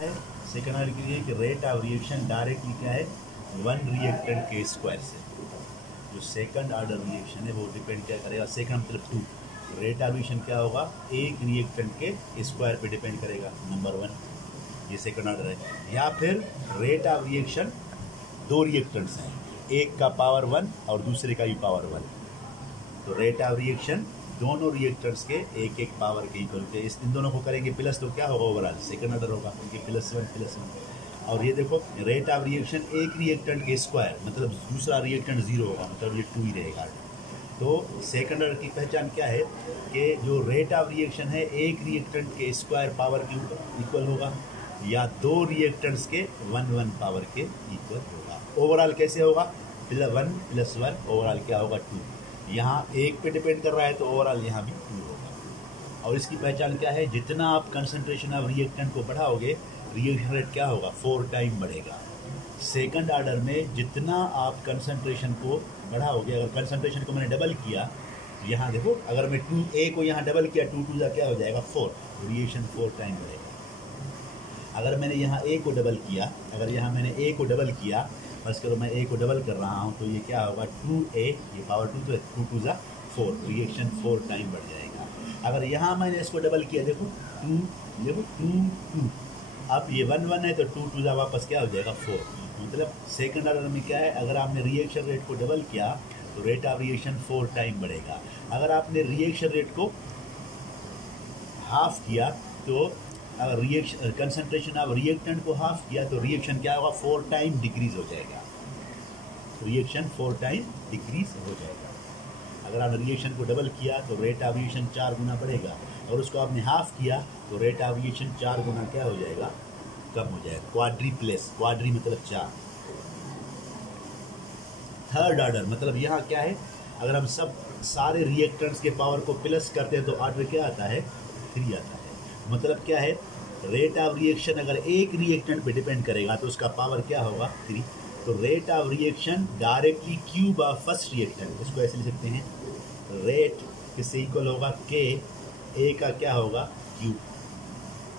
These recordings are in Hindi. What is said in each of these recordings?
है सेकेंड ऑर्डर के लिए कि रेट ऑफ रिएक्शन डायरेक्टली क्या है वन रिएक्टेंट के स्क्वायर से। जो सेकंड ऑर्डर रिएक्शन है वो डिपेंड क्या करेगा, सेकंड मतलब टू, रेट ऑफ रिएक्शन क्या होगा एक रिएक्टेंट के स्क्वायर पे डिपेंड करेगा, नंबर वन, ये सेकंड ऑर्डर है। या फिर रेट ऑफ रिएक्शन दो रिएक्टेंट्स हैं, एक का पावर वन और दूसरे का भी पावर वन, तो रेट ऑफ रिएक्शन दोनों रिएक्टर्स के एक एक पावर के इक्वल के इन दोनों को करेंगे प्लस, तो क्या होगा ओवरऑल सेकंड ऑर्डर होगा, क्योंकि प्लस वन। और ये देखो रेट ऑफ रिएक्शन एक रिएक्टेंट के स्क्वायर मतलब दूसरा रिएक्टेंट जीरो होगा, मतलब ये टू ही रहेगा। तो सेकंड ऑर्डर की पहचान क्या है कि जो रेट ऑफ रिएक्शन है एक रिएक्टेंट के स्क्वायर पावर के इक्वल होगा या दो रिएक्टेंट्स के वन वन पावर के इक्वल होगा। ओवरऑल कैसे होगा, वन प्लस वन ओवरऑल क्या होगा टू। यहाँ एक पे डिपेंड कर रहा है तो ओवरऑल यहाँ भी टू होगा। और इसकी पहचान क्या है, जितना आप कंसंट्रेशन ऑफ रिएक्टेंट को बढ़ाओगे रिएक्शन रेट क्या होगा 4 टाइम बढ़ेगा। सेकंड ऑर्डर में जितना आप कंसंट्रेशन को बढ़ाओगे, अगर कंसंट्रेशन को मैंने डबल किया, यहाँ देखो अगर मैं 2A को यहाँ डबल किया 2 2 क्या हो जाएगा 4, रिएक्शन 4 टाइम बढ़ेगा। अगर मैंने यहाँ A को डबल किया, अगर यहाँ मैंने A को डबल किया, बस करो मैं A को डबल कर रहा हूँ, तो ये क्या होगा 2A, ये पावर 2 तो 2 2 4, रिएक्शन 4 टाइम बढ़ जाएगा। अगर यहाँ मैंने इसको डबल किया, देखो 2 देखो 2 2, अब ये 1 1 है तो 2 2 वापस क्या हो जाएगा 4। मतलब सेकंड ऑर्डर में क्या है, अगर आपने रिएक्शन रेट को डबल किया तो रेट ऑफ रिएक्शन 4 टाइम बढ़ेगा। अगर आपने रिएक्शन रेट को हाफ किया तो अगर रिएक्शन कंसंट्रेशन ऑफ रिएक्टेंट को हाफ किया तो रिएक्शन क्या होगा 4 टाइम डिक्रीज हो जाएगा, रिएक्शन 4 टाइम डिक्रीज हो जाएगा। अगर आपने रिएक्शन को डबल किया तो रेट ऑफ रिएक्शन 4 गुना बढ़ेगा, और उसको आपने हाफ किया तो रेट ऑफ रिएक्शन 4 गुना क्या हो जाएगा, कम हो जाएगा। क्वाड्री प्लस, क्वाड्री मतलब 4। थर्ड ऑर्डर मतलब यहाँ क्या है, अगर हम सब सारे रिएक्टेंट्स के पावर को प्लस करते हैं तो ऑर्डर क्या आता है 3 आता है। मतलब क्या है, रेट ऑफ रिएक्शन अगर एक रिएक्टेंट पे डिपेंड करेगा तो उसका पावर क्या होगा 3। तो rate of reaction directly cube of first reactant, इसको ऐसे लिख सकते हैं, रेट किससे इक्वल होगा के, ए का क्या होगा क्यूब,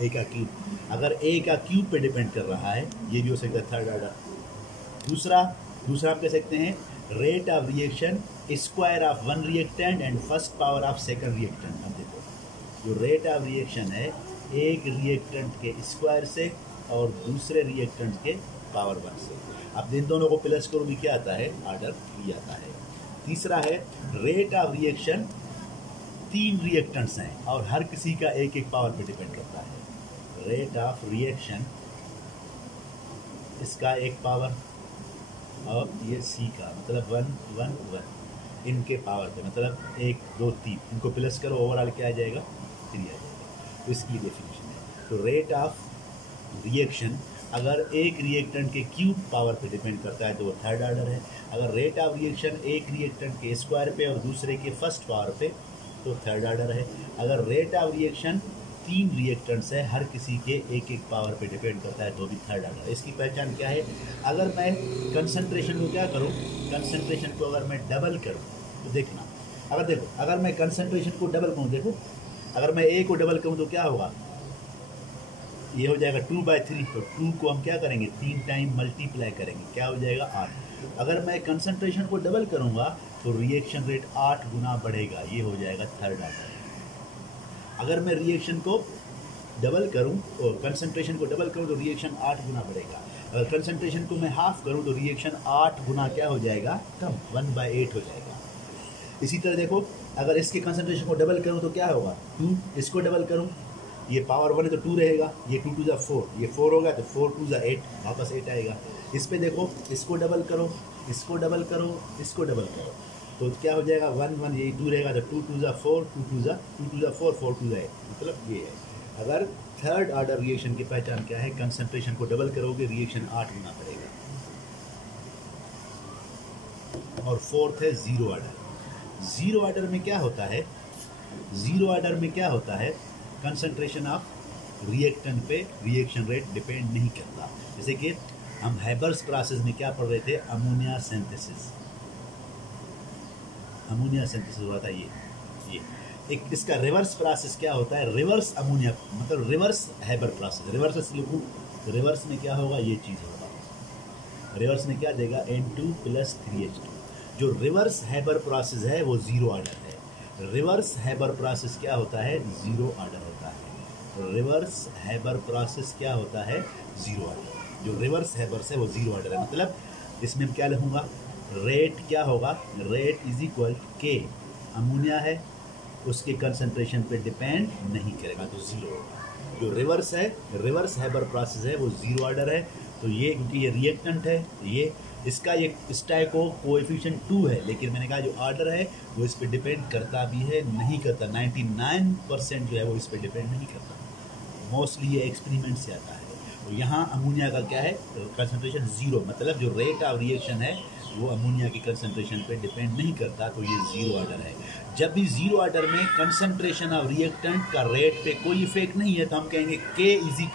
ए का क्यूब। अगर ए का क्यूब पे डिपेंड कर रहा है, ये भी हो सकता है थर्ड ऑर्डर। दूसरा आप कह सकते हैं rate of reaction square of one reactant and first power of second reactant. अब देखो जो रेट ऑफ रिएक्शन है एक रिएक्टेंट के स्क्वायर से और दूसरे रिएक्टेंट के पावर 1 से, अब इन दोनों को प्लस करो भी क्या आता है ऑर्डर 3 आता है। तीसरा है रेट ऑफ रिएक्शन 3 रिएक्टेंट्स हैं और हर किसी का एक एक पावर पे डिपेंड करता है। रेट ऑफ रिएक्शन इसका एक पावर और ये सी का मतलब 1 1 1 इनके पावर पे, मतलब 1 2 3 इनको प्लस करो ओवरऑल क्या आ जाएगा 3 आ जाएगा। तो इसकी डेफिनेशन है। तो रेट ऑफ रिएक्शन अगर एक रिएक्टेंट के क्यूब पावर पे डिपेंड करता है तो वो थर्ड ऑर्डर है। अगर रेट ऑफ रिएक्शन एक रिएक्टेंट के स्क्वायर पे और दूसरे के फर्स्ट पावर पे तो थर्ड ऑर्डर है। अगर रेट ऑफ रिएक्शन 3 रिएक्टेंट्स है हर किसी के एक एक पावर पे डिपेंड करता है तो भी थर्ड ऑर्डर। इसकी पहचान क्या है, अगर मैं कंसंट्रेशन को क्या करूं, कंसंट्रेशन को अगर मैं डबल करूं तो देखना, अगर मैं कंसंट्रेशन को डबल करूं, देखो अगर मैं ए को डबल करूं तो क्या होगा, ये हो जाएगा 2/3। तो 2 को हम क्या करेंगे 3 टाइम मल्टीप्लाई करेंगे, क्या हो जाएगा 8। अगर मैं कंसंट्रेशन को डबल करूंगा तो रिएक्शन रेट 8 गुना बढ़ेगा, ये हो जाएगा थर्ड ऑर्डर। अगर मैं रिएक्शन को डबल करूं और कंसंट्रेशन को डबल करूं तो रिएक्शन 8 गुना बढ़ेगा। अगर कंसंट्रेशन को मैं हाफ करूं तो रिएक्शन 8 गुना क्या हो जाएगा कम, 1/8 हो जाएगा। इसी तरह देखो अगर इसके कंसंट्रेशन को डबल करूं तो क्या होगा 2, इसको डबल करूं, ये पावर 1 है तो 2 रहेगा, ये 2 2 4, ये 4 होगा तो 4 2 8, वापस 8 आएगा। इस पे देखो इसको डबल करो, इसको डबल करो, इसको डबल करो तो क्या हो जाएगा 1 1, ये 2 रहेगा तो 2 2 4, 2 2 4, 4 2 8, मतलब ये है। अगर थर्ड ऑर्डर रिएक्शन की पहचान क्या है, कंसंट्रेशन को डबल करोगे रिएक्शन 8 गुना बढ़ेगा। और फोर्थ है जीरो ऑर्डर। जीरो ऑर्डर में क्या होता है, जीरो ऑर्डर में क्या होता है, कंसंट्रेशन ऑफ रिएक्टेंट पे रिएक्शन रेट डिपेंड नहीं करता। जैसे कि हम हैबर्स प्रोसेस में क्या पढ़ रहे थे, अमोनिया सिंथेसिस, अमोनिया सिंथेसिस हुआ था ये एक इसका रिवर्स प्रोसेस क्या होता है, रिवर्स अमोनिया मतलब रिवर्स हैबर प्रोसेस, रिवर्स लिखूँ तो रिवर्स में क्या होगा, ये चीज़ होगा। रिवर्स में क्या देगा, N2 + 3H2। जो रिवर्स हैबर प्रोसेस है वो ज़ीरो ऑर्डर है। रिवर्स हैबर प्रोसेस क्या होता है, ज़ीरो ऑर्डर होता है। रिवर्स हैबर प्रोसेस क्या होता है, ज़ीरो ऑर्डर। जो रिवर्स हैबर्स है वो ज़ीरो ऑर्डर है। मतलब इसमें हम क्या लिखूँगा, रेट क्या होगा, रेट = K। अमोनिया है, उसके कंसंट्रेशन पे डिपेंड नहीं करेगा, तो ज़ीरो होगा। जो रिवर्स है, रिवर्स हैबर प्रोसेस है वो ज़ीरो ऑर्डर है। तो ये क्योंकि ये रिएक्टेंट है, ये इसका ये स्टैको कोएफिशिएंट 2 है, लेकिन मैंने कहा जो ऑर्डर है वो इस पर डिपेंड करता भी है, नहीं करता। 99% जो है वो इस पर डिपेंड नहीं करता। मोस्टली ये एक्सपेरिमेंट से आता है। तो यहाँ अमोनिया का क्या है, कंसंट्रेशन ज़ीरो, मतलब जो रेट ऑफ रिएक्शन है वो अमोनिया की कंसंट्रेशन पे डिपेंड नहीं करता, तो ये ज़ीरो ऑर्डर है। जब भी ज़ीरो ऑर्डर में कंसंट्रेशन ऑफ रिएक्टेंट का रेट पे कोई इफेक्ट नहीं है तो हम कहेंगे K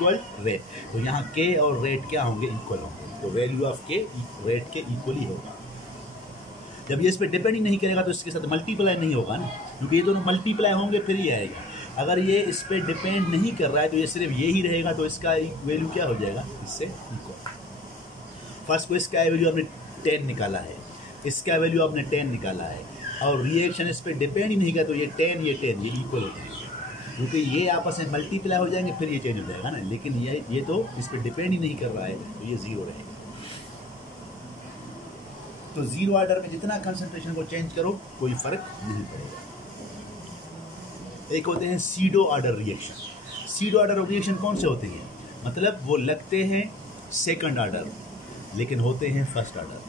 = रेट। तो यहाँ K और रेट क्या होंगे, इक्वल होंगे। तो वैल्यू ऑफ K रेट के इक्वली होगा। जब ये इस पर डिपेंड ही नहीं करेगा तो इसके साथ मल्टीप्लाई नहीं होगा ना, क्योंकि ये दोनों मल्टीप्लाई होंगे फिर ही आएगा। अगर ये इस पर डिपेंड नहीं कर रहा है तो ये सिर्फ ये ही रहेगा, तो इसका वैल्यू क्या हो जाएगा, इससे इक्वल। फर्स्ट को इसका वैल्यू आपने 10 निकाला है, इसका वैल्यू आपने 10 निकाला है, और रिएक्शन इस पर डिपेंड ही नहीं किया तो ये 10 ये इक्वल होते हैं, क्योंकि ये आपस में मल्टीप्लाई हो जाएंगे फिर ये चेंज हो जाएगा ना। लेकिन ये तो इस पर डिपेंड ही नहीं कर रहा है तो ये ज़ीरो रहेगा। तो ज़ीरो ऑर्डर में जितना कंसंट्रेशन को चेंज करो कोई फर्क नहीं पड़ेगा। एक होते हैं pseudo order reaction. Pseudo order reaction कौन से होते हैं, मतलब वो लगते हैं सेकंड ऑर्डर लेकिन होते हैं फर्स्ट ऑर्डर,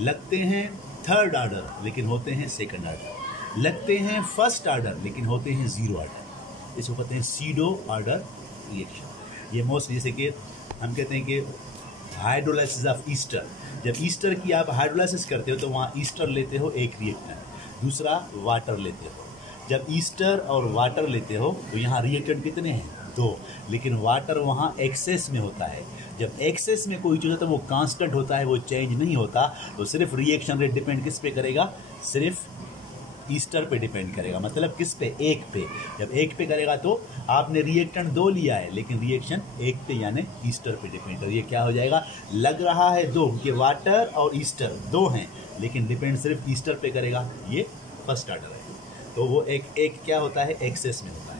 लगते हैं थर्ड ऑर्डर लेकिन होते हैं सेकंड ऑर्डर, लगते हैं फर्स्ट ऑर्डर लेकिन होते हैं ज़ीरो ऑर्डर। इसको कहते हैं सीडो ऑर्डर रिएक्शन। ये मोस्ट, जैसे कि हम कहते हैं कि हाइड्रोलाइसिस ऑफ ईस्टर। जब ईस्टर की आप हाइड्रोलाइसिस करते हो तो वहाँ ईस्टर लेते हो एक रिएक्टेंट, दूसरा वाटर लेते हो। जब ईस्टर और वाटर लेते हो तो यहाँ रिएक्टेंट कितने हैं, 2, लेकिन वाटर वहाँ एक्सेस में होता है। जब एक्सेस में कोई चीज़ होता है वो कांस्टेंट होता है, वो चेंज नहीं होता, तो सिर्फ रिएक्शन रेट डिपेंड किस पे करेगा, सिर्फ ईस्टर पे डिपेंड करेगा। मतलब किस पे, 1 पे। जब 1 पे करेगा तो आपने रिएक्टेंट 2 लिया है लेकिन रिएक्शन 1 पे यानी ईस्टर पे डिपेंड है। ये क्या हो जाएगा, लग रहा है 2 कि वाटर और ईस्टर 2 हैं लेकिन डिपेंड सिर्फ ईस्टर पे करेगा, ये फर्स्ट ऑर्डर है। तो वो एक क्या होता है, एक्सेस में होता है।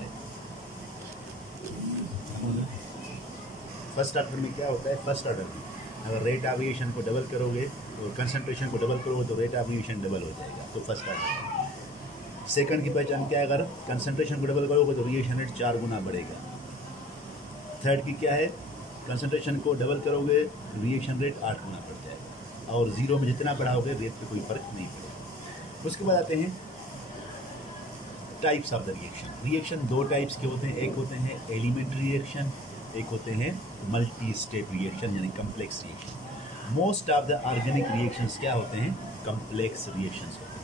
फर्स्ट ऑर्डर में क्या होता है, फर्स्ट ऑर्डर में अगर रेट ऑफ रिएक्शन को डबल करोगे तो कंसंट्रेशन को डबल करोगे तो रेट ऑफ रिएक्शन डबल हो जाएगा, तो फर्स्ट ऑर्डर। सेकंड की पहचान क्या है, अगर कंसंट्रेशन को डबल करोगे तो रिएक्शन रेट 4 गुना बढ़ेगा। थर्ड की क्या है, कंसंट्रेशन को डबल करोगे रिएक्शन रेट 8 गुना बढ़ जाएगा, और ज़ीरो में जितना बढ़ाओगे रेट पे कोई फर्क नहीं पड़ेगा। उसके बाद आते हैं types of the reaction. Reaction 2 types के होते हैं, एक होते हैं एलिमेंट्री रिएक्शन, एक होते हैं मल्टी स्टेप रिएक्शन यानी complex reaction. Most of the organic reactions क्या होते हैं, कम्प्लेक्स रिएक्शंस होते हैं।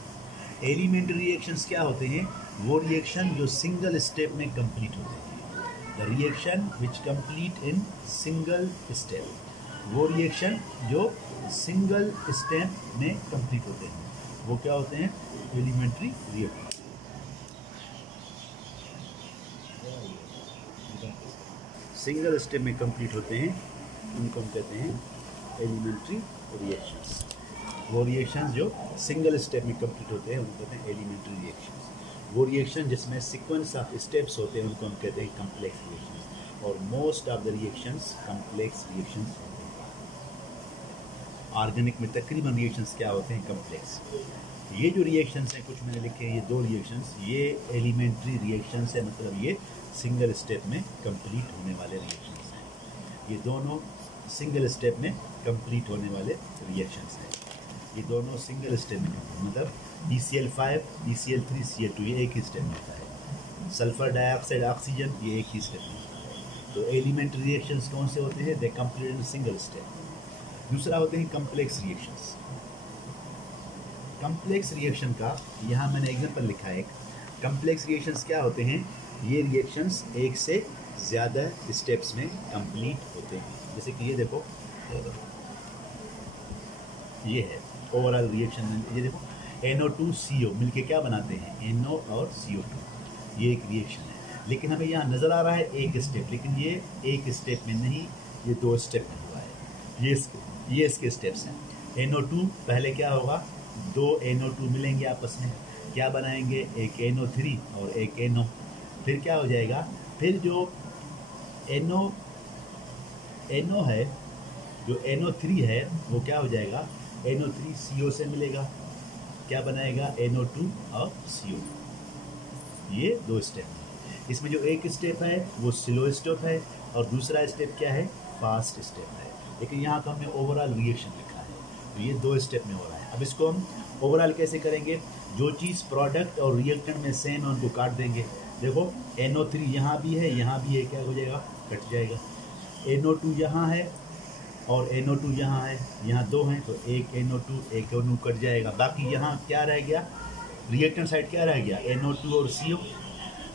एलिमेंट्री रिएक्शंस क्या होते हैं, वो रिएक्शन जो सिंगल स्टेप में कंप्लीट होते हैं। The reaction which complete in single step, वो रिएक्शन जो सिंगल स्टेप में कंप्लीट होते हैं वो क्या होते हैं, एलिमेंट्री रिएक्शन। सिंगल स्टेप में कंप्लीट होते हैं उनको हम कहते हैं एलिमेंट्री रिएक्शंस। वो रिएक्शंस जो सिंगल स्टेप में कंप्लीट होते हैं उनको कहते हैं एलिमेंट्री रिएक्शंस। वो रिएक्शन जिसमें सीक्वेंस ऑफ स्टेप्स होते हैं उनको हम कहते हैं कम्प्लेक्स रिएक्शंस। और most of the reactions complex reactions होते हैं। ऑर्गेनिक में तकरीबन रिएक्शंस क्या होते हैं, कम्प्लेक्स। ये जो रिएक्शंस हैं कुछ मैंने लिखे हैं, ये 2 रिएक्शंस, ये एलिमेंट्री रिएक्शंस है, मतलब ये सिंगल स्टेप में कंप्लीट होने वाले रिएक्शंस हैं। ये दोनों सिंगल स्टेप में कंप्लीट होने वाले रिएक्शंस हैं। ये दोनों सिंगल स्टेप में, मतलब BCl5 BCl3 Cl2 ये एक ही स्टेप में होता है। सल्फर डाइऑक्साइड ऑक्सीजन ये एक ही स्टेप में होता है। तो एलिमेंट्री रिएक्शंस कौन से होते हैं, they complete in single step. दूसरा होते हैं कम्प्लेक्स रिएक्शंस। कम्प्लेक्स रिएक्शन का यहाँ मैंने एग्जांपल लिखा है। कम्प्लेक्स रिएक्शंस क्या होते हैं, ये रिएक्शंस एक से ज़्यादा स्टेप्स में कंप्लीट होते हैं। जैसे कि ये देखो, ये है ओवरऑल रिएक्शन। ये देखो NO2 CO मिलके क्या बनाते हैं, NO और CO2, ये एक रिएक्शन है। लेकिन हमें यहाँ नज़र आ रहा है एक स्टेप, लेकिन ये एक स्टेप में नहीं, ये 2 स्टेप में हुआ है। ये इसके स्टेप्स हैं। NO2 पहले क्या होगा, 2 NO2 मिलेंगे आपस में, क्या बनाएंगे, एक NO3 और एक NO, फिर क्या हो जाएगा, फिर जो NO है, जो NO3 है वो क्या हो जाएगा, NO3 CO से मिलेगा, क्या बनाएगा, NO2 और CO। ये 2 स्टेप हैं। इसमें जो एक स्टेप है वो स्लो स्टेप है और दूसरा स्टेप क्या है, फास्ट स्टेप है। लेकिन यहाँ तो हमने ओवरऑल रिएक्शन लिखा है, तो ये 2 स्टेप में हो रहा है। अब इसको हम ओवरऑल कैसे करेंगे, जो चीज़ प्रोडक्ट और रिएक्टेंट में सेम है उनको काट देंगे। देखो NO3 यहाँ भी है, यहाँ भी है, क्या हो जाएगा, कट जाएगा। NO2 यहाँ है और NO2 यहाँ है, यहाँ 2 हैं, तो एक NO2 एक NO कट जाएगा। बाकी यहाँ क्या रह गया, रिएक्टेंट साइड क्या रह गया, NO2 और CO,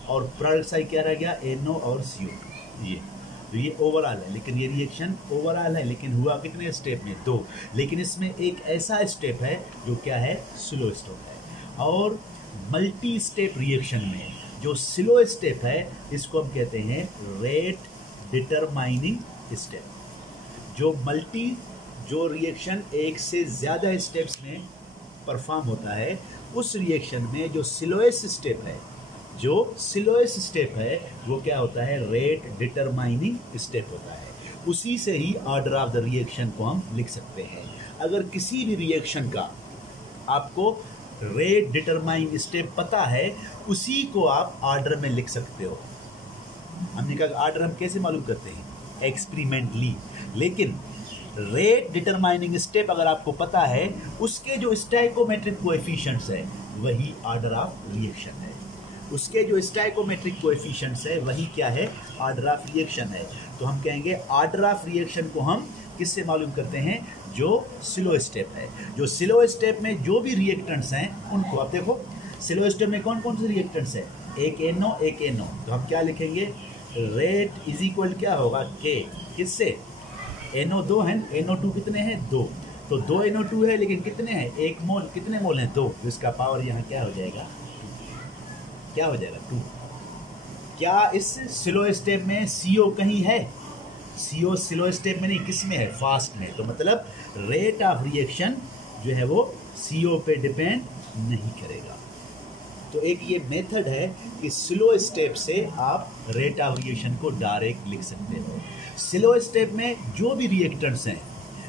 और प्रोडक्ट साइड क्या रह गया, NO और CO। तो ये ओवरऑल है, लेकिन ये रिएक्शन ओवरऑल है, लेकिन हुआ कितने स्टेप में, 2। लेकिन इसमें एक ऐसा स्टेप है जो क्या है, स्लो स्टेप है। और मल्टी स्टेप रिएक्शन में जो स्लो स्टेप है इसको हम कहते हैं रेट डिटरमाइनिंग स्टेप। जो रिएक्शन एक से ज़्यादा स्टेप्स में परफॉर्म होता है, उस रिएक्शन में जो स्लोएस्ट स्टेप है वो क्या होता है, रेट डिटरमाइनिंग स्टेप होता है। उसी से ही ऑर्डर ऑफ द रिएक्शन को हम लिख सकते हैं। अगर किसी भी रिएक्शन का आपको रेट डिटरमाइन स्टेप पता है, उसी को आप ऑर्डर में लिख सकते हो। हमने कहा ऑर्डर हम कैसे मालूम करते हैं, एक्सपेरिमेंटली। लेकिन रेट डिटरमाइनिंग स्टेप अगर आपको पता है, उसके जो स्टोइकोमेट्रिक कोएफिशिएंट्स है वही ऑर्डर ऑफ रिएक्शन है। उसके जो स्टोइकोमेट्रिक कोएफिशिएंट्स है वही क्या है, ऑर्डर ऑफ रिएक्शन है। तो हम कहेंगे ऑर्डर ऑफ रिएक्शन को हम किससे मालूम करते हैं, जो स्लो स्टेप है। जो स्लो स्टेप में जो भी रिएक्टेंट्स हैं उनको, आप देखो स्लो स्टेप में कौन कौन से रिएक्टेंट्स हैं, एक NO एक NO, तो हम क्या लिखेंगे, रेट इज इक्वल क्या होगा, K, किससे, NO 2 है, NO2 कितने हैं, 2, तो 2 NO2 है, लेकिन कितने हैं, 1 मोल, कितने मोल हैं, 2, तो इसका पावर यहाँ क्या हो जाएगा, 2। क्या इस स्लो स्टेप में CO कहीं है, CO स्लो स्टेप में नहीं, किस में है, फास्ट में। तो मतलब रेट ऑफ रिएक्शन जो है वो CO पे डिपेंड नहीं करेगा। तो एक ये मेथड है कि स्लो स्टेप से आप रेट ऑफ रिएक्शन को डायरेक्ट लिख सकते हो। स्लो स्टेप में जो भी रिएक्टेंट्स हैं,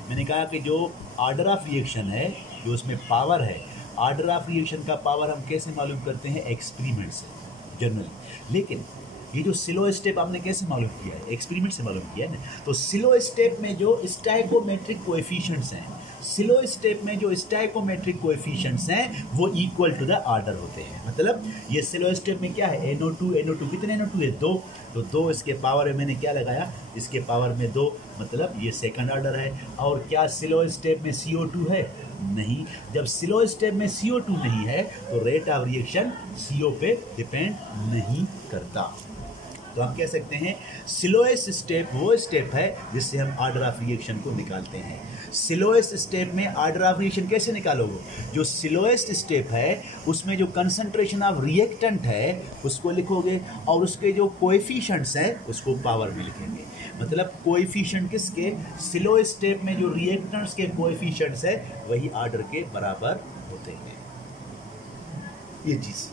मैंने कहा कि जो ऑर्डर ऑफ रिएक्शन है, जो उसमें पावर है, ऑर्डर ऑफ रिएक्शन का पावर हम कैसे मालूम करते हैं, एक्सपेरिमेंट से जनरली। लेकिन ये जो स्लो स्टेप आपने कैसे मालूम किया है, एक्सपेरिमेंट से मालूम किया है ना। तो स्लो स्टेप में जो स्टोइकोमेट्रिक कोएफिशिएंट्स हैं, स्लो स्टेप में जो स्टोइकोमेट्रिक कोएफिशिएंट्स हैं वो इक्वल टू द ऑर्डर होते हैं। मतलब ये स्लो स्टेप में क्या है, NO2 कितने NO2 है, 2, तो 2 इसके पावर में मैंने क्या लगाया, इसके पावर में 2, मतलब ये सेकंड ऑर्डर है। और क्या स्लो स्टेप में CO2 है, नहीं। जब स्लो स्टेप में CO2 नहीं है तो रेट ऑफ रिएक्शन CO पे डिपेंड नहीं करता। तो हम कह सकते हैं स्लोएस्ट स्टेप वो स्टेप है जिससे हम ऑर्डर ऑफ रिएक्शन को निकालते हैं। स्लोएस्ट स्टेप में ऑर्डर ऑफ रिएक्शन कैसे निकालोगे, जो स्लोएस्ट स्टेप है उसमें जो कंसंट्रेशन ऑफ रिएक्टेंट है उसको लिखोगे, और उसके जो कोएफिशिएंट्स हैं उसको पावर में लिखेंगे। मतलब कोएफिशिएंट किसके, स्लो स्टेप में जो रिएक्टेंट्स के कोएफिशिएंट्स है वही ऑर्डर के बराबर होते हैं। ये चीज़